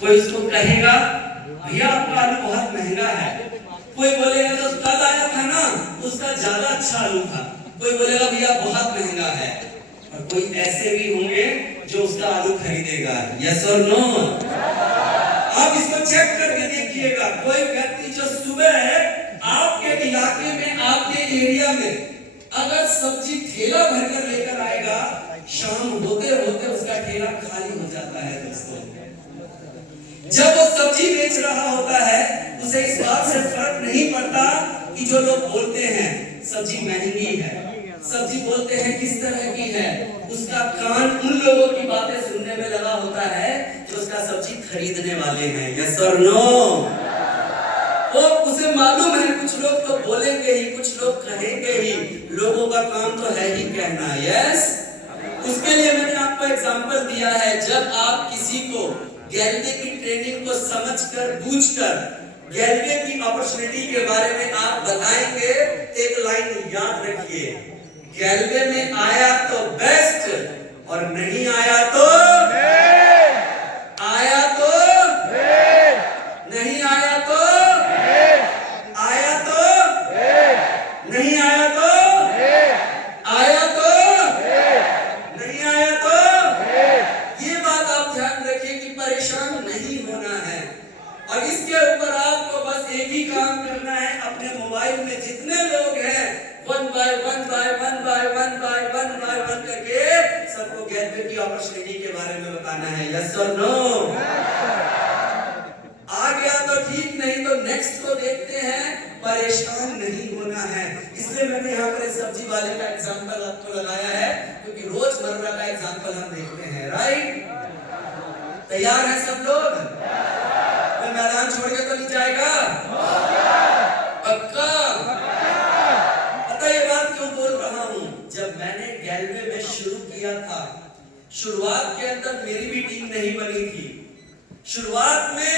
कोई उसको कहेगा भैया आपका आलू बहुत महंगा है, कोई बोलेगा जो कल आया था ना उसका ज्यादा अच्छा आलू था, कोई बोलेगा भैया बहुत महंगा है, और कोई ऐसे भी होंगे जो उसका आलू खरीदेगा। यस और नो? आप इसको चेक करके देखिएगा, कोई व्यक्ति जो सुबह आपके इलाके में आपके एरिया में अगर सब्जी ठेला भरकर लेकर आएगा, शाम होते होते उसका ठेला खाली हो जाता है। दोस्तों जब वो सब्जी बेच रहा होता है उसे इस बात से फर्क नहीं पड़ता कि जो लोग बोलते हैं सब्जी महंगी है, सब्जी बोलते हैं किस तरह की है, उसका कान उन लोगों की बातें सुनने में लगा होता है जो उसका सब्जी खरीदने वाले हैं। यस और नो? वो उसे मालूम है कुछ लोग तो बोलेंगे ही, कुछ लोग कहेंगे ही, लोगों का काम तो है ही कहना। यस, उसके लिए मैंने आपको एग्जांपल दिया है, जब आप किसी को गैलवे की ट्रेनिंग को समझकर बूझकर गैलवे की अपॉर्चुनिटी के बारे में आप बताएंगे, एक लाइन याद रखिए, गैलवे में आया तो बेस्ट और नहीं आया तो आया तो नहीं आया तो आया तो नहीं आया तो आया तो नहीं आया तो। ये बात आप ध्यान रखिए कि परेशान नहीं होना है, और इसके ऊपर आपको बस एक ही काम करना है, अपने मोबाइल में जितने लोग हैं वन बाय वन करके सबको गैलवे की अपॉर्चुनिटी के बारे में बताना है। यस और नो? आ गया तो ठीक, नहीं तो नेक्स्ट को देखते हैं। परेशान नहीं होना है, इसलिए मैंने यहाँ पर सब्जी वाले का एग्जांपल आपको लगाया है, क्योंकि रोजमर्रा का एग्जांपल हम देखते हैं। राइट? तैयार है सब लोग? मैं मैदान छोड़ के तो नहीं जाएगा? पक्का? पता ये बात क्यों बोल रहा हूँ? जब मैंने गैलवे में शुरू किया था, शुरुआत के अंदर मेरी भी टीम नहीं बनी थी। शुरुआत में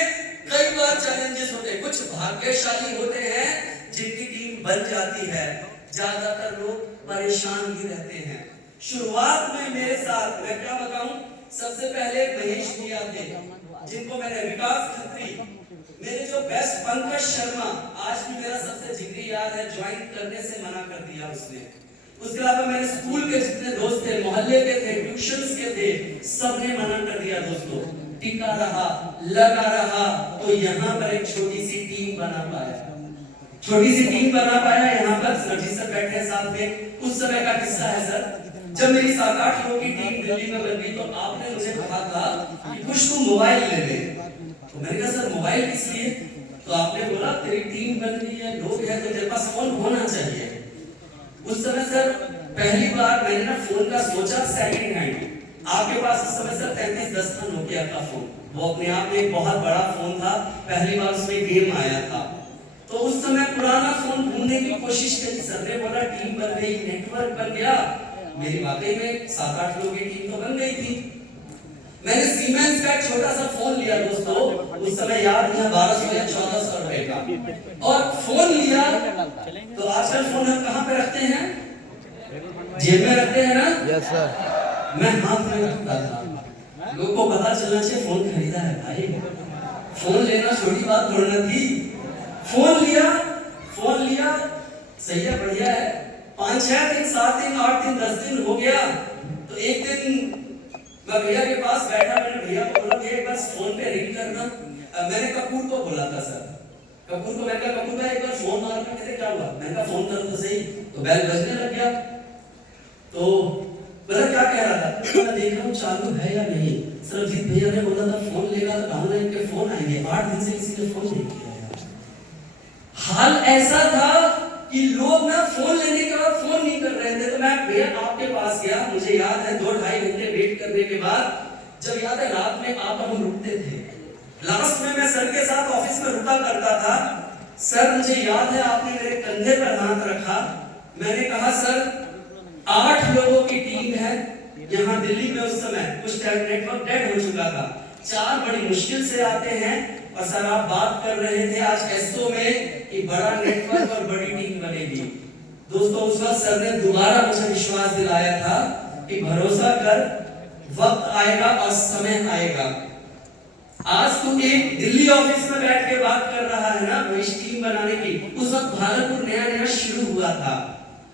कई बार चैलेंजेस होते हैं, कुछ भाग्यशाली होते हैं जिनकी टीम बन जाती है, ज्यादातर लोग परेशान ही रहते हैं। शुरुआत में मेरे साथ मैं क्या बताऊं, सबसे पहले महेश भैया थे जिनको मैंने, विकास खत्री, मेरे जो बेस्ट पंकज शर्मा, आज भी मेरा सबसे जिगरी यार है, ज्वाइन करने से मना कर दिया उसने। उसके अलावा मेरे स्कूल के जितने दोस्त थे, मोहल्ले के थे, ट्यूशंस के थे, सबने मना कर दिया। दोस्तों टिका रहा, लगा रहा, तो यहाँ पर एक छोटी सी टीम बना पाया, छोटी सी टीम बना पाया। यहाँ पर सरजी सर बैठे हैं साथ में। उस समय का किस्सा है सर, जब मेरी 7-8 लोगों की टीम दिल्ली में बन गई तो आपने मुझे कहा था कि कुछ तू मोबाइल ले ले, तो मैंने कहा सर मोबाइल किस लिए? तो आपने बोला तेरी टीम बन गई है, लोग हैं, तो तेरे पास फोन होना चाहिए। उस समय सर पहली बार मैंने ना फोन का सोचा सेकंड हैंड, आपके पास उस समय सर 3310 था नोकिया का फोन, वो अपने आप में एक बहुत बड़ा फोन था, पहली बार उसमें गेम आया था। तो उस समय पुराना फोन ढूंढने की कोशिश करी, सर ने बोला टीम बन गई, नेटवर्क बन गया। मेरी वाकई में 7-8 लोगों की टीम तो बन गई थी। मैंने सीमेंस का एक छोटा सा फोन लिया दोस्तों, उस समय याद नहीं 1200 या 1400 रुपए का, और फोन लिया। तो आजकल फोन हम कहाँ पे रखते हैं? जेब में रखते हैं ना? Yes sir. मैं हाथ में रखता था, लोगों को पता चलना चाहिए फोन खरीदा है भाई। फोन लेना छोटी बात थोड़ी थी। फोन लिया, सही है, बढ़िया है। 5-6 दिन, 7 दिन, 8 दिन, 10 दिन हो गया, तो एक दिन मैं भैया के पास बैठा, मैंने भैया को बोला भैया एक बार फोन पे रिंग करना। मैंने कपूर को बोला था सर, कपूर को मैंने कहा कपूर भाई एक बार फोन मार कर कहते क्या हुआ? मैंने कहा फोन करो तो सही, तो बेल बजने लग गया। तो बोला क्या कह रहा था? तो मैं देख रहा हूँ चालू है या नहीं। सरजीत भैया ने बोला था फोन लेगा तो डाउनलाइन के फोन आएंगे, 8 दिन से किसी ने फोन नहीं किया। हाल ऐसा था कि लोग ना फोन लेने के बाद फोन नहीं कर रहे थे। तो मैं भैया आपके पास गया, मुझे याद है 2-2.5 घंटे वेट करने के बाद, जब याद है रात में आप हम रुकते थे, लास्ट में मैं सर के साथ ऑफिस में रुका करता था। सर मुझे याद है आपने मेरे कंधे पर हाथ रखा, मैंने कहा सर 8 लोगों की टीम है यहाँ दिल्ली में। उस समय कुछ नेटवर्क डेड हो चुका था, 4 बड़ी मुश्किल से आते हैं, और सर आप बात कर रहे थे आज एसओ में कि बड़ा नेटवर्क और बड़ी टीम बनेगी। दोस्तों उस वक्त सर ने दोबारा मुझे विश्वास दिलाया था कि भरोसा कर, वक्त आएगा और समय आएगा। आज तू एक दिल्ली ऑफिस में बैठ के बात कर रहा है ना भविष्य टीम बनाने की, उस वक्त भागलपुर नया नया शुरू हुआ था।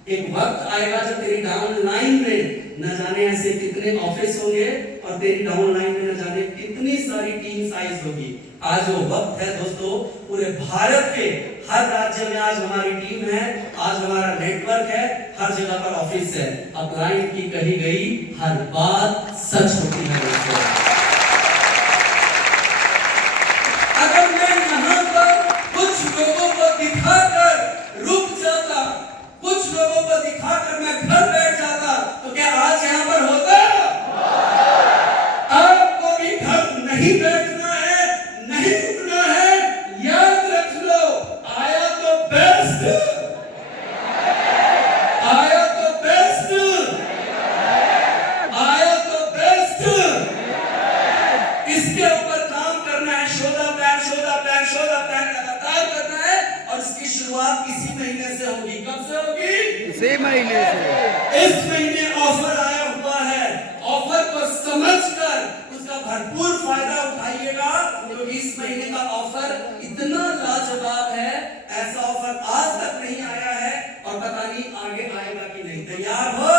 एक वक्त आएगा जब तेरी डाउन लाइन में न जाने ऐसे कितने ऑफिस होंगे और तेरी डाउन लाइन में न जाने कितनी सारी टीम साइज होगी। आज वो वक्त है दोस्तों, पूरे भारत के हर राज्य में आज हमारी टीम है, आज हमारा नेटवर्क है, हर जगह पर ऑफिस है। अपलाइन की कही गई हर बात सच होती है दोस्तों। अगर मैं यहाँ पर कुछ लोगों को दिखाकर रुक जाता, कुछ लोगों को दिखाकर मैं घर बैठ जाता, तो क्या आज यहाँ पर होता? आपको भी घर नहीं बैठना है, नहीं रुकना है। याद रख लो, आया तो बेस्ट, आया तो बेस्ट, आया तो बेस्ट। इसके ऊपर काम करना है, show the plan, show the plan, show the plan लगातार करना है। और इसकी शुरुआत इसी महीने से होगी। कब से होगी? इसी महीने से। इस महीने ऑफर आया हुआ है, ऑफर को समझकर उसका भरपूर फायदा उठाइएगा, क्योंकि इस महीने का ऑफर इतना लाजवाब है, ऐसा ऑफर आज तक नहीं आया है और पता नहीं आगे आएगा कि नहीं। तैयार हो?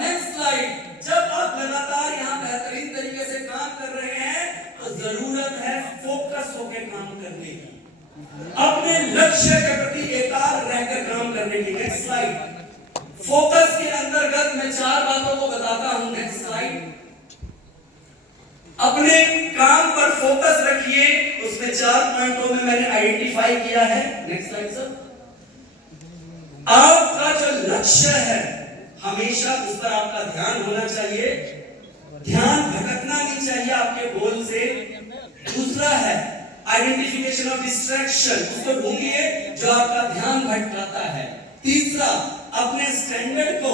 Next slide. जब आप लगातार यहाँ बेहतरीन तरीके से काम कर रहे हैं तो जरूरत है फोकस होकर काम करने की, अपने लक्ष्य के प्रति एकाग्र रहकर काम करने की। Next slide. फोकस के अंतर्गत मैं 4 बातों को बताता हूं। Next slide. अपने काम पर फोकस रखिए, उसमें 4 पॉइंटों में मैंने आइडेंटिफाई किया है। Next slide sir. आपका जो लक्ष्य है हमेशा उस पर आपका ध्यान होना चाहिए, ध्यान भटकना नहीं चाहिए आपके गोल से। दूसरा है आइडेंटिफिकेशन ऑफ डिस्ट्रैक्शन, उसको ढूंढिए जो आपका ध्यान भटकाता है। तीसरा, अपने स्टैंडर्ड को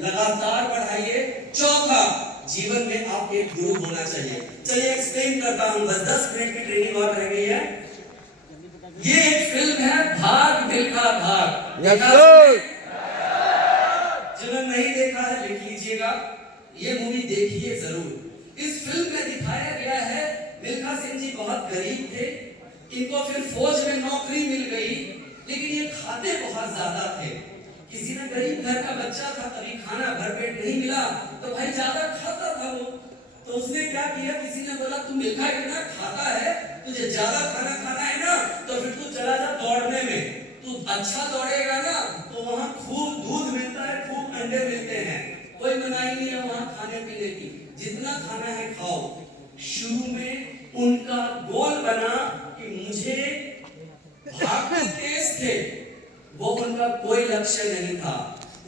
लगातार बढ़ाइए। चौथा, जीवन में आप एक गुरु होना चाहिए। चलिए एक्सप्लेन करता हूं, बस 10 मिनट की ट्रेनिंग और रह गई है। ये एक फिल्म है भाग मिल्खा भाग। जिन्होंने नहीं देखा है लिख लीजिएगा, ये मूवी देखिए जरूर। इस फिल्म में दिखाया गया है मिल्खा सिंह जी बहुत गरीब थे, इनको फिर फौज में नौकरी मिल गई, लेकिन ये खाते बहुत ज्यादा थे। किसी ने गरीब घर का बच्चा था, कभी खाना भरपेट नहीं मिला तो भाई ज्यादा खाता था वो, तो उसने क्या किया, किसी ने बोला तू मिल्खा इतना खाता है, तुझे ज्यादा खाना खाना है ना, तो फिर तू चला जा दौड़ने में, तू अच्छा दौड़ेगा ना तो वहां खूब दूध मिलता है, खूब अंडे मिलते हैं, कोई मनाही नहीं है वहां खाने पीने की, जितना खाना है खाओ। शुरू में उनका गोल बना कि मुझे भागते तेज थे, वो उनका कोई लक्ष्य नहीं था।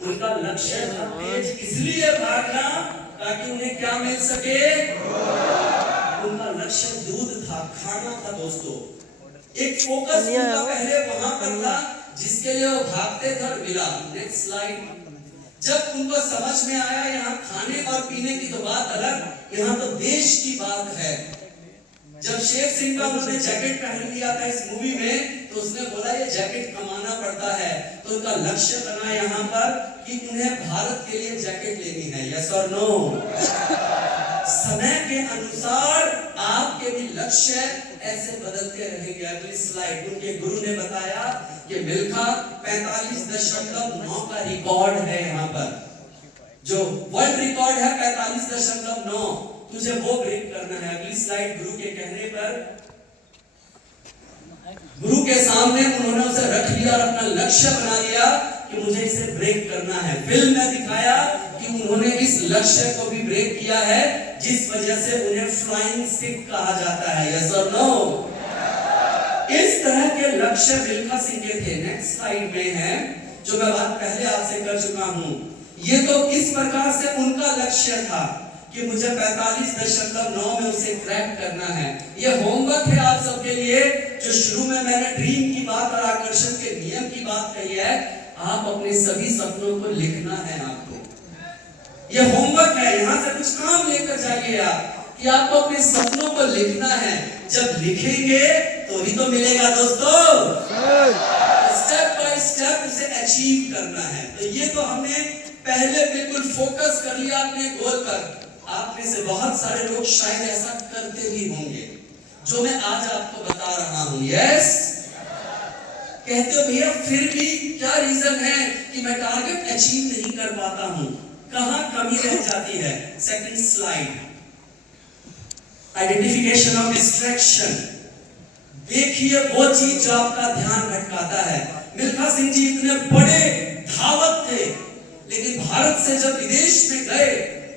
उनका लक्ष्य था तेज इसलिए भागना ताकि उन्हें क्या मिल सके, उनका लक्ष्य दूध था, खाना था दोस्तों। एक फोकस उनका पहले वहां पर था जिसके लिए वो भागते थे और मिला। Next slide. जब उनको समझ में आया यहाँ खाने और पीने की तो बात अलग, यहाँ तो देश की बात है। जब शेर सिंह का उन्होंने जैकेट पहन लिया था इस मूवी में, तो उसने बोला ये जैकेट कमाना पड़ता है, तो उनका लक्ष्य बना यहाँ पर कि उन्हें भारत के लिए जैकेट लेनी है। यस और नो? समय के अनुसार आपके भी लक्ष्य ऐसे बदलते रहेंगे। अगली स्लाइड। उनके गुरु ने बताया कि मिल्खा 45.9 का रिकॉर्ड है यहाँ पर, जो वर्ल्ड रिकॉर्ड है 45.9, तुझे वो ब्रेक करना है। अगली स्लाइड। गुरु के कहने पर, गुरु के सामने उन्होंने उसे रख लिया और अपना लक्ष्य बना लिया कि मुझे इसे ब्रेक करना है। फिल्म में दिखाया कि उन्होंने इस लक्ष्य को भी ब्रेक किया है, जिस वजह से उन्हें फ्लाइंग सिख कहा जाता है। यस और नो? इस तरह के लक्ष्य मिल्खा सिंह के थे। नेक्स्ट स्लाइड में है जो मैं बात पहले आपसे कर चुका हूं। ये तो इस प्रकार से उनका लक्ष्य था कि मुझे 45.9 में उसे क्रैक करना है। ये होमवर्क है आप सबके लिए, जो शुरू में मैंने ड्रीम की बात और आकर्षण के नियम की बात कही है। आप अपने सभी सपनों को लिखना है आपको, ये होमवर्क है। यहाँ से कुछ काम लेकर जाइए आप कि आपको अपने सपनों को लिखना है। जब लिखेंगे तो ही तो मिलेगा दोस्तों। स्टेप बाय स्टेप उसे अचीव करना है। तो ये तो हमने पहले बिल्कुल फोकस कर लिया अपने गोल पर। आप में से बहुत सारे लोग शायद ऐसा करते भी होंगे जो मैं आज आपको बता रहा हूं। यस, कहते हो भैया फिर भी क्या रीजन है कि मैं टारगेट अचीव नहीं कर पाता हूं, कहां कमी रह जाती है? Second slide, identification of distraction. देखिए वो चीज जो आपका ध्यान भटकाता है। मिल्खा सिंह जी इतने बड़े धावक थे, लेकिन भारत से जब विदेश में गए,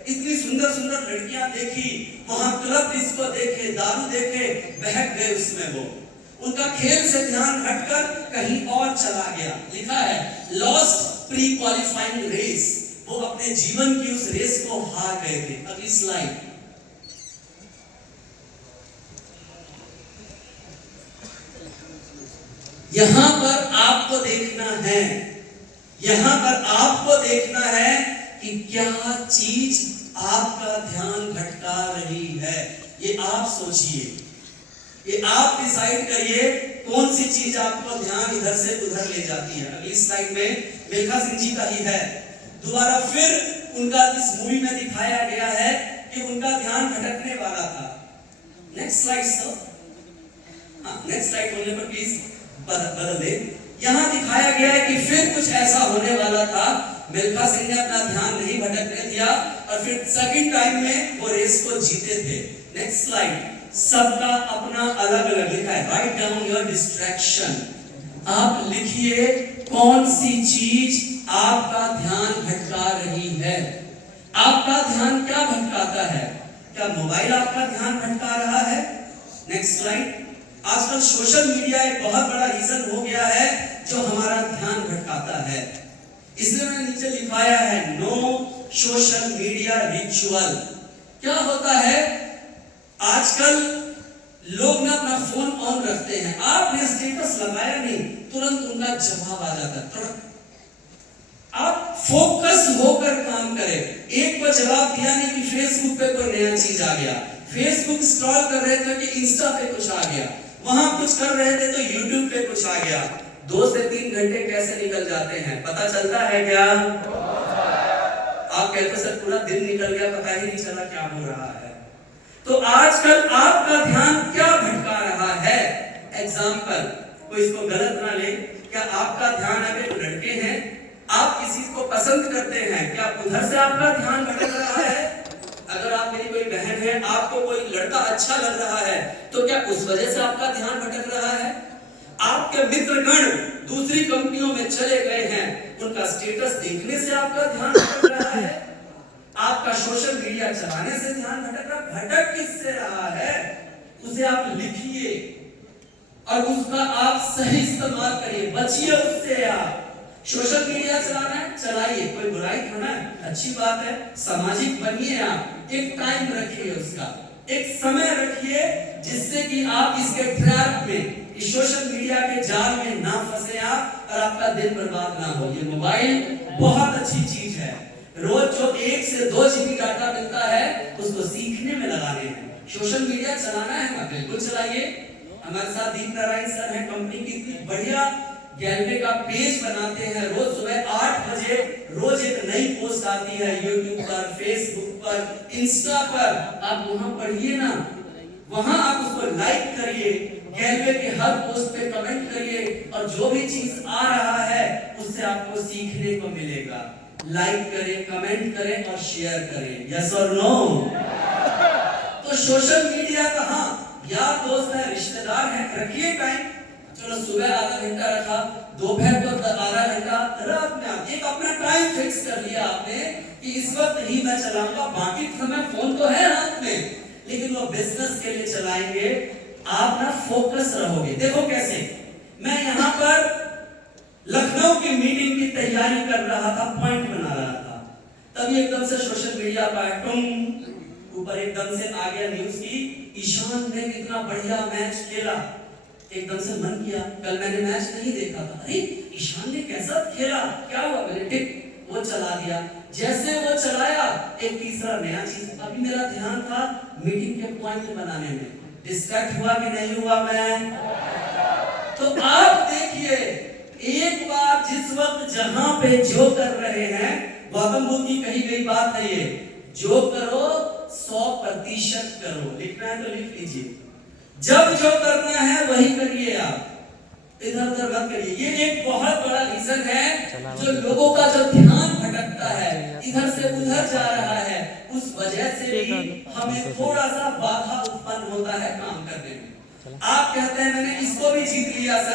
इतनी सुंदर सुंदर लड़कियां देखी, वहां क्लब डिस्को देखे, दारू देखे, बहक गए उसमें। वो उनका खेल से ध्यान हटकर कहीं और चला गया। लिखा है लॉस्ट प्री क्वालिफाइंग रेस, वो अपने जीवन की उस रेस को हार गए थे। अगली स्लाइड, यहां पर आपको देखना है, यहां पर आपको देखना है कि क्या चीज आपका ध्यान भटका रही है। ये आप सोचिए, ये आप डिसाइड करिए कौन सी चीज आपको ध्यान इधर से उधर ले जाती है। अगली स्लाइड में मिल्खा सिंह जी का ही है। दोबारा फिर उनका इस मूवी में दिखाया गया है कि उनका ध्यान भटकने वाला था। नेक्स्ट स्लाइड सर, हाँ नेक्स्ट स्लाइड होने पर प्लीज बदल दे। यहां दिखाया गया है कि फिर कुछ ऐसा होने वाला था, मिल्खा सिंह ने अपना ध्यान नहीं भटकने दिया और फिर सेकंड टाइम में वो रेस को जीते थे। नेक्स्ट स्लाइड, सबका अपना अलग अलग लिखा है, राइट डाउन योर डिस्ट्रैक्शन। आप लिखिए कौन सी चीज आपका ध्यान भटका रही है। आपका ध्यान क्या भटकाता है? क्या मोबाइल आपका ध्यान भटका रहा है? नेक्स्ट स्लाइड, आजकल सोशल मीडिया एक बहुत बड़ा रीजन हो गया है जो हमारा ध्यान भटकाता है। इसलिए मैंने नीचे लिखाया है नो सोशल मीडिया रिचुअल। क्या होता है आजकल लोग ना अपना फोन ऑन रखते हैं, आपने स्टेटस लगाया नहीं, तुरंत उनका जवाब आ जाता है तुरंत। आप फोकस होकर काम करें। एक को जवाब दिया नहीं कि फेसबुक पे कोई नया चीज आ गया, फेसबुक स्क्रॉल कर रहे थे कि इंस्टा पे कुछ आ गया, वहां कुछ कर रहे थे तो यूट्यूब पे कुछ आ गया। 2 से 3 घंटे कैसे निकल जाते हैं पता चलता है क्या? आप कहते सर पूरा दिन निकल गया, पता ही नहीं चला क्या हो रहा है। तो आजकल आपका ध्यान क्या भटका रहा है? एग्जाम्पल, कोई इसको गलत ना ले, क्या आपका ध्यान, अगर लड़के हैं आप किसी को पसंद करते हैं, क्या उधर से आपका ध्यान भटक रहा है? अगर आप मेरी कोई बहन है, आपको कोई लड़का अच्छा लग रहा है, तो क्या उस वजह से आपका ध्यान भटक रहा है? आपके मित्रगण दूसरी कंपनियों में चले गए हैं, उनका स्टेटस देखने से आपका ध्यान भटक रहा है? आपका सोशल मीडिया चलाने से ध्यान भटक रहा? भटक किससे रहा है उसे आप लिखिए और उसका आप सही इस्तेमाल करिए, बचिए उससे। आप सोशल मीडिया चलाना है चलाइए, कोई बुराई थोड़ा है, अच्छी बात है, सामाजिक बनिए। आप एक टाइम रखिए, उसका एक समय रखिए, जिससे कि आप इसके ट्रैप में, इस सोशल मीडिया के जाल में ना फंसे आप और आपका दिन बर्बाद ना हो। ये मोबाइल बहुत अच्छी चीज है, रोज जो 1 से 2 GB डाटा मिलता है उसको सीखने में लगाने हैं। सोशल मीडिया चलाना है ना, बिल्कुल चलाइए। हमारे साथ दीप नारायण सर हैं, कंपनी की इतनी बढ़िया गैलरी का पेज बनाते हैं, रोज सुबह 8 बजे रोज एक नई पोस्ट आती है यूट्यूब पर, फेसबुक पर, इंस्टा पर। आप वहां पढ़िए ना, वहां आप उसको लाइक करिए, गैलरी के हर पोस्ट पे कमेंट करिए और जो भी चीज आ रहा है उससे आपको सीखने को मिलेगा। लाइक करें, कमेंट करें और शेयर करें। यस और नो? तो सोशल मीडिया कहां, यार दोस्त है, रिश्तेदार है, रखिए टाइम। चलो सुबह आधा घंटा रखा, दोपहर को आधा घंटा, रात में आप एक अपना टाइम फिक्स कर लिया आपने कि इस वक्त ही मैं चलाऊंगा, बाकी समय फोन तो है हाथ में, लेकिन वो बिजनेस के लिए चलाएंगे। आप ना फोकस रहोगे। देखो कैसे, मैं यहाँ पर लखनऊ की मीटिंग की तैयारी कर रहा था, पॉइंट बना रहा था, तभी एकदम से सोशल मीडिया पर ऊपर एकदम से आ गया न्यूज की ईशान ने कितना बढ़िया मैच खेला। एकदम से मन किया, कल मैंने मैच नहीं देखा था, अरे ईशान ने कैसा खेला, क्या हुआ, मैंने टिक वो चला दिया। जैसे वो चलाया एक तीसरा नया चीज, अभी मेरा ध्यान था मीटिंग के पॉइंट बनाने में, डिस्ट्रैक्ट हुआ कि नहीं हुआ मैं? तो आप देखिए, एक बार जिस वक्त जहां पे जो कर रहे हैं, गौतम बुद्ध की कही गई बात है ये, जो करो 100% करो। लिखना है तो लिख लीजिए। जब जो करना है वही करिए, आप इधर उधर मत करिए। ये एक बहुत बड़ा रीजन है जो लोगों का जो ध्यान भटकता है, इधर से उधर जा रहा है, उस वजह से भी हमें थोड़ा सा बाधा उत्पन्न होता है काम करने में। आप कहते हैं मैंने इसको भी जीत लिया सर,